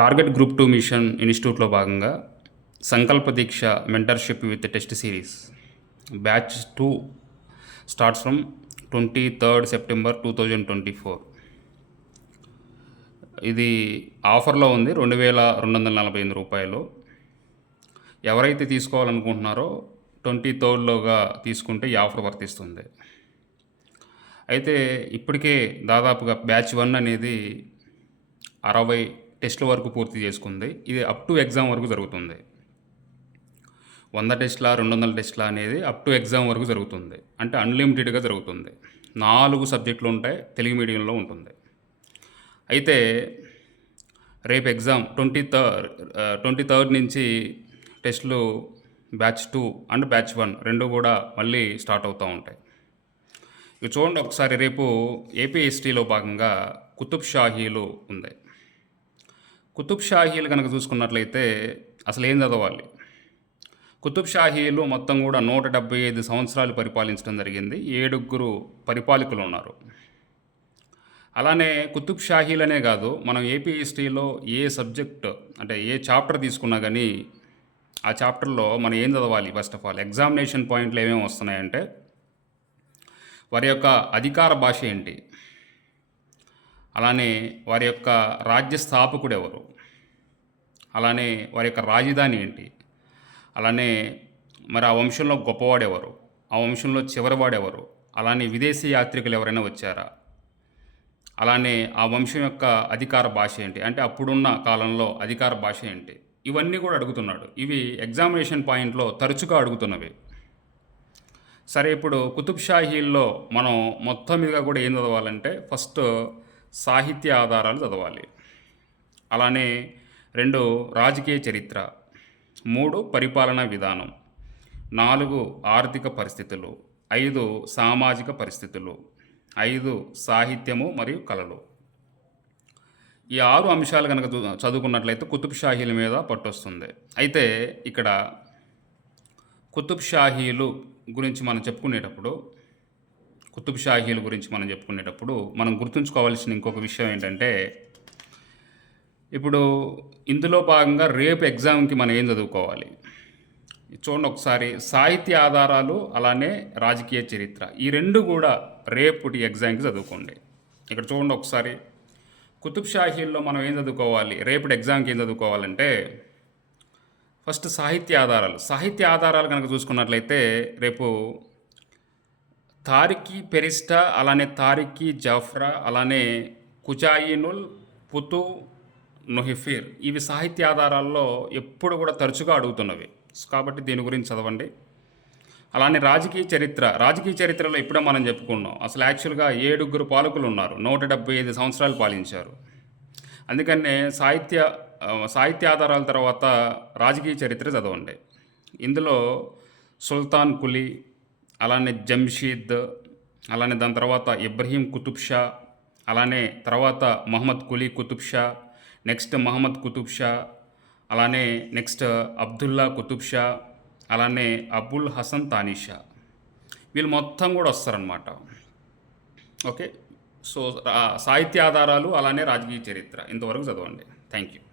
Target group two machine ఇన్స్టిట్యూట్లో భాగంగా Sankalpa Deeksha mentorship with test series. Batch two starts from twenty third September two thousand twenty four. ఇది ఆఫర్లో ఉంది రెండు వేల రెండు వందల నలభై ఎనిమిది రూపాయలు. ఎవరైతే తీసుకోవాలనుకుంటున్నారో ట్వంటీ థర్డ్లోగా తీసుకుంటే ఈ ఆఫర్ వర్తిస్తుంది. అయితే ఇప్పటికే దాదాపుగా బ్యాచ్ వన్ అనేది అరవై టెస్టుల వరకు పూర్తి చేసుకుంది. ఇది అప్ టు ఎగ్జామ్ వరకు జరుగుతుంది. వంద టెస్ట్ల రెండు వందల టెస్ట్ల అనేది అప్ టు ఎగ్జామ్ వరకు జరుగుతుంది. అంటే అన్లిమిటెడ్గా జరుగుతుంది. నాలుగు సబ్జెక్టులు ఉంటాయి తెలుగు మీడియంలో ఉంటుంది. అయితే రేపు exam twenty third twenty third నుంచి టెస్టులు batch two and batch one రెండు కూడా మళ్ళీ స్టార్ట్ అవుతూ ఉంటాయి. ఇక చూడండి ఒకసారి రేపు ఏపీఎస్టీలో భాగంగా కుతుబ్ షాహీలు ఉంది. కుతుబ్ షాహీలు కనుక చూసుకున్నట్లయితే అసలు ఏం చదవాలి? కుతుబ్ షాహీలు మొత్తం కూడా నూట డెబ్బై ఐదు సంవత్సరాలు పరిపాలించడం జరిగింది. ఏడుగురు పరిపాలకులు ఉన్నారు. అలానే కుతుబ్ షాహీలనే కాదు మనం ఏపీ హిస్టరీలో ఏ సబ్జెక్ట్ అంటే ఏ చాప్టర్ తీసుకున్నా కానీ ఆ చాప్టర్లో మనం ఏం చదవాలి ఫస్ట్ ఆఫ్ ఆల్? ఎగ్జామినేషన్ పాయింట్లు ఏమేమి వస్తున్నాయంటే వారి యొక్క అధికార భాష ఏంటి? అలానే వారి యొక్క రాజ్య స్థాపకుడు ఎవరు? అలానే వారి యొక్క రాజధాని ఏంటి? అలానే మరి ఆ వంశంలో గొప్పవాడెవరు ఆ వంశంలో చివరివాడెవరు అలానే విదేశీ యాత్రికులు ఎవరైనా వచ్చారా? అలానే ఆ వంశం యొక్క అధికార భాష ఏంటి? అంటే అప్పుడున్న కాలంలో అధికార భాష ఏంటి? ఇవన్నీ కూడా అడుగుతున్నాడు. ఇవి ఎగ్జామినేషన్ పాయింట్లో తరచుగా అడుగుతున్నవి. సరే ఇప్పుడు కుతుబ్ షాహీల్లో మనం మొత్తం మీదుగా కూడా ఏం చదవాలంటే ఫస్ట్ సాహిత్య ఆధారాలు చదవాలి. అలానే రెండు రాజకీయ చరిత్ర మూడు పరిపాలనా విధానం నాలుగు ఆర్థిక పరిస్థితులు ఐదు సామాజిక పరిస్థితులు ఐదు సాహిత్యము మరియు కళలు. ఈ ఆరు అంశాలు కనుక చదువుకున్నట్లయితే కుతుబ్ షాహీల మీద పట్టొస్తుంది. అయితే ఇక్కడ కుతుబ్ షాహీలు గురించి మనం చెప్పుకునేటప్పుడు కుతుబ్ షాహీల గురించి మనం చెప్పుకునేటప్పుడు మనం గుర్తుంచుకోవాల్సిన ఇంకొక విషయం ఏంటంటే ఇప్పుడు ఇందులో భాగంగా రేపు ఎగ్జామ్కి మనం ఏం చదువుకోవాలి? చూడండి ఒకసారి సాహిత్య ఆధారాలు అలానే రాజకీయ చరిత్ర ఈ రెండు కూడా రేపుటి ఎగ్జామ్కి చదువుకోండి. ఇక్కడ చూడండి ఒకసారి కుతుబ్ షాహీల్లో మనం ఏం చదువుకోవాలి? రేపటి ఎగ్జామ్కి ఏం చదువుకోవాలంటే ఫస్ట్ సాహిత్య ఆధారాలు. సాహిత్య ఆధారాలు కనుక చూసుకున్నట్లయితే రేపు తారిఖీ పెరిస్టా అలానే తారిఖీ జాఫ్రా అలానే కుజాయినుల్ పుతు నొహిఫీర్. ఇవి సాహిత్య ఆధారాల్లో ఎప్పుడు కూడా తరచుగా అడుగుతున్నవి. కాబట్టి దీని గురించి చదవండి. అలానే రాజకీయ చరిత్ర. రాజకీయ చరిత్రలో ఇప్పుడే మనం చెప్పుకున్నాం. అసలు యాక్చువల్గా ఏడుగురు పాలకులు ఉన్నారు. నూట డెబ్బై ఐదు సంవత్సరాలు పాలించారు. అందుకనే సాహిత్య సాహిత్య ఆధారాల తర్వాత రాజకీయ చరిత్ర చదవండి. ఇందులో సుల్తాన్ కులీ అలానే జంషీద్ అలానే దాని తర్వాత ఇబ్రహీం కుతుబ్ షా అలానే తర్వాత మహమ్మద్ కులీ కుతుబ్ షా నెక్స్ట్ మహమ్మద్ కుతుబ్ షా అలానే నెక్స్ట్ అబ్దుల్లా కుతుబ్ షా అలానే అబుల్ హసన్ తానీషా. వీళ్ళు మొత్తం కూడా వస్తారనమాట ఓకే? సో సాహిత్య ఆధారాలు అలానే రాజకీయ చరిత్ర. ఇంతవరకు చదవండి. Thank you.